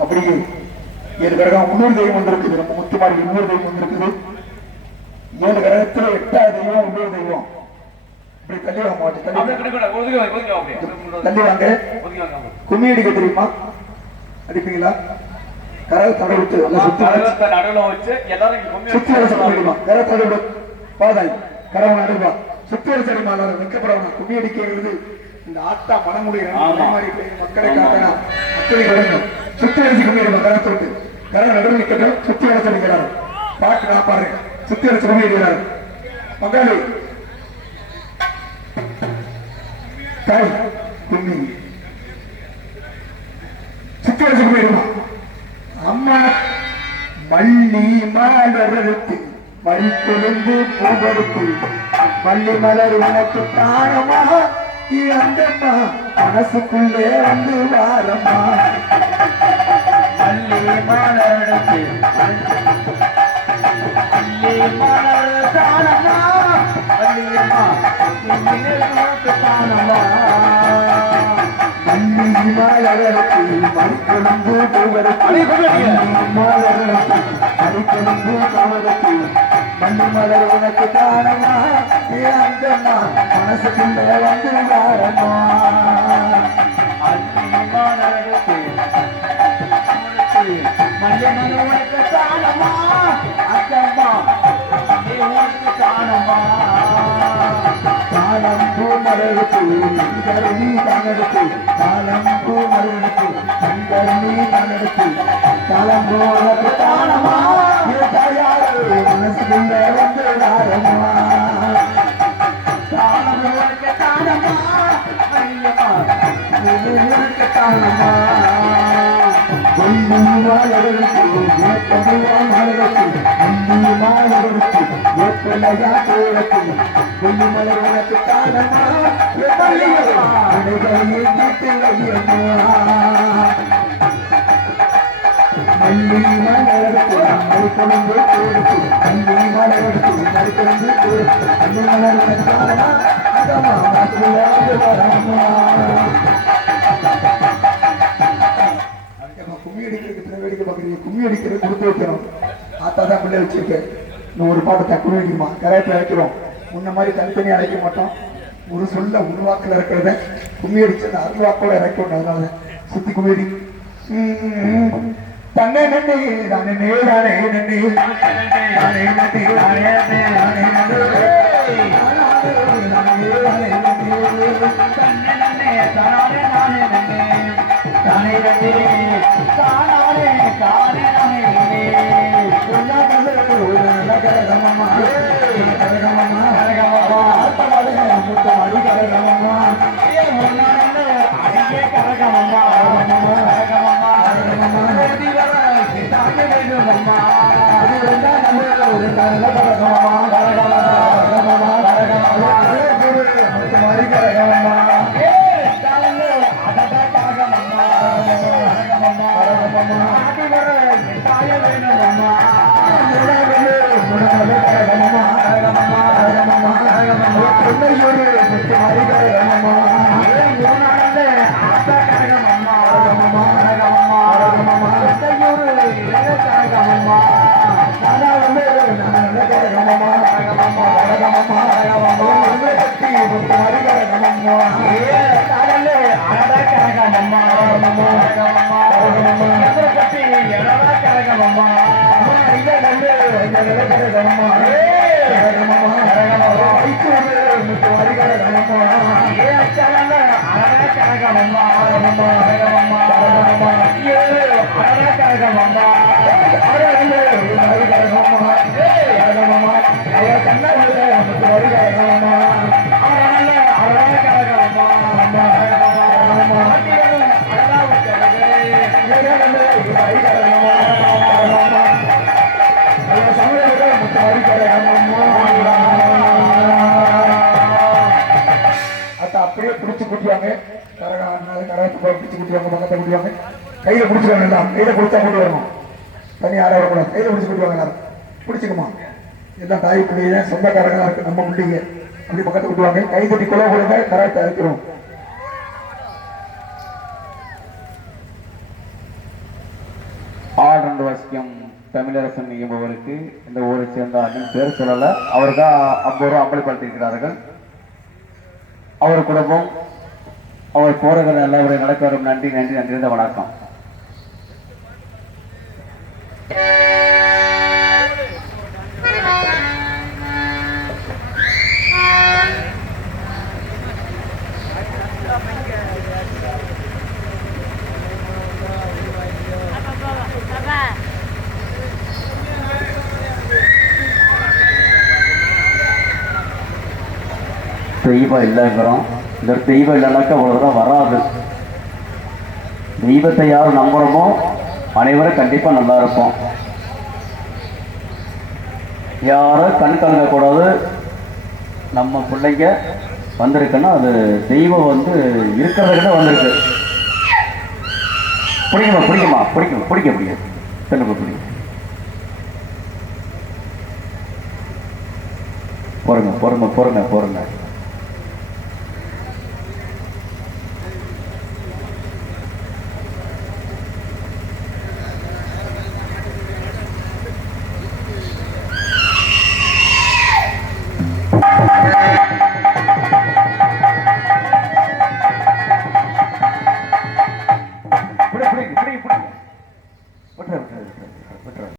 அப்படி ஏழு கிரகம் முன்னூறு தெய்வம் வந்திருக்குது. நம்ம முத்துமாரி இன்னொரு தெய்வம் வந்திருக்குது. ஏழு கிரகத்துல 8வது தெய்வம் இன்னொரு தெய்வம். இப்படி தள்ளி வாங்க தள்ளி வாங்க. கும்மி அடிக்க தெரியுமா? அடிப்பீங்களா? கரல் தடவிட்டு சுத்தி முடியுமா? கரை தடவிடு பாதாய் கரவன் அடுவா சுத்தி வர சரிமா வைக்கப்படணும். கும்மி அடிக்கிறது இந்த ஆத்தா மனமுடி மக்களை காத்தனா மக்களை கிடக்கும் சுத்தி அடிச்சு கும்மி அடிமா. கரத்தை விட்டு கரை நடுவில் நிற்கட்டும். சுத்தி வர சொல்லிக்கிறாரு பாட்டு நான் பாருங்க. சுத்தி அடிச்சு கும்மி அடிக்கிறாரு மக்காளி தாய் கும்மி சுத்தி அடிச்சு கும்மி அடிமா. அம்மா மல்லி மலர்த்து மறிக்கொழுந்து பூவெடுத்து மல்லி மலர் உனக்கு தானமா இழந்தம்மா மனசுக்குள்ளே வந்து வாரம்மா. மல்லி மலர்த்து மல்லி மலர் தானமா மல்லியம்மா உனக்கு தானமா. மல்லி மலர்த்து மறிக்கொழுந்து பூவெடுத்து மறிக்கொழுந்து பூவெடுத்து மல்லி மலர் உனக்கு தானமா அந்தம்மா மனசுக்குள்ள வந்து வாரம்மா. அள்ளி மலருக்கு மல்லி மலர் உனக்கு தானமா அந்தம்மா உனக்கு தானமா. தானம் பூ மலருக்கு கருணி தனெடுத்து தானம் பூ மலருக்கு கருணி தனெடுத்து தாளம் பூ உனக்கு தானமா மனசுக்குள்ள வந்து வாரம்மா. தானமுனக்கு தானமா உனக்கு தானமா. கொல்லி மாலவருக்கு ஏற்படுவா மலருக்கு கொல்லி மாலவருக்கு ஏற்பலையா கோலக்கு கொல்லி மலர் உனக்கு தானமா அடைகளை வீட்டு ஐயம்மா. மல்லி மலருக்கு மறுக்கொழுந்து கொடுத்து மல்லி மலருக்கு மறுக்கொழுந்து கொடுத்து மல்லி மலர் தானமா அதமா கும்மி அடிக்கிறதுக்கு வேடிக்கை பார்க்குறீங்க. கும்மி அடிக்கிறது கொடுத்து வைக்கிறோம். ஆத்தா தான் பிள்ளை வச்சிருக்கேன். இன்னும் ஒரு பாட்டு தக்குமி அடிக்குமா கரெக்டாக அழைக்கிறோம். முன்ன மாதிரி தனித்தனியாக அழைக்க மாட்டோம். ஒரு சொல்ல உருவாக்கில் இருக்கிறத கும்மி அடிச்சு அந்த அருள்வாக்கோட இறக்கணும். அதனால சுத்தி கும்மி அடி தன்னை நன்னே தானே தானே நன்னே தானே நன்னே தானே தானே பிடிச்சு கொடுத்துருவாங்க, பக்கத்தை கொடுத்துருவாங்க. கையில பிடிச்சிருவாங்க, எல்லாம் கையில கொடுத்தா கொண்டு வரணும். தனி யாரும் வரக்கூடாது, கையில பிடிச்சி கொடுத்துருவாங்க. எல்லாரும் பிடிச்சிக்குமா, எல்லாம் தாய் பிள்ளைங்க சொந்தக்காரங்களா இருக்கு நம்ம பிள்ளைங்க. அப்படி பக்கத்தை கொடுத்துருவாங்க. கை தட்டி கொலை கொடுங்க, கராட்டை அழைக்கிறோம். ஆல் வசிக்கும் தமிழரசன் என்பவருக்கு இந்த ஊரை சேர்ந்த அண்ணன் பேர் சொல்லல, அவருக்கு 50 ரூபா அம்பலப்படுத்தியிருக்கிறார்கள். அவர் குடும்பம், அவர் போறவர்கள் எல்லாருடைய நடக்க வரும். நன்றி நன்றி நன்றி. வணக்கம். தெய்வம் இல்லைங்கிறோம். இந்த தெய்வம் இல்லைனாக்கா அவ்வளவுதான் வராது. தெய்வத்தை யாரும் நம்புறோமோ அனைவரும் கண்டிப்பா நல்லா இருப்போம். யாரும் கண் கலங்கக்கூடாது. நம்ம பிள்ளைங்க வந்திருக்குன்னா அது தெய்வம் வந்து இருக்கிறதுக்கிட்ட வந்திருக்கு. பிடிக்குமா பிடிக்குமா பிடிக்கும் பிடிக்க முடியாது. பெண்ணுக்கு பிடிக்கும். பொறுங்க பொறுங்க பொறுங்க பொறுங்க.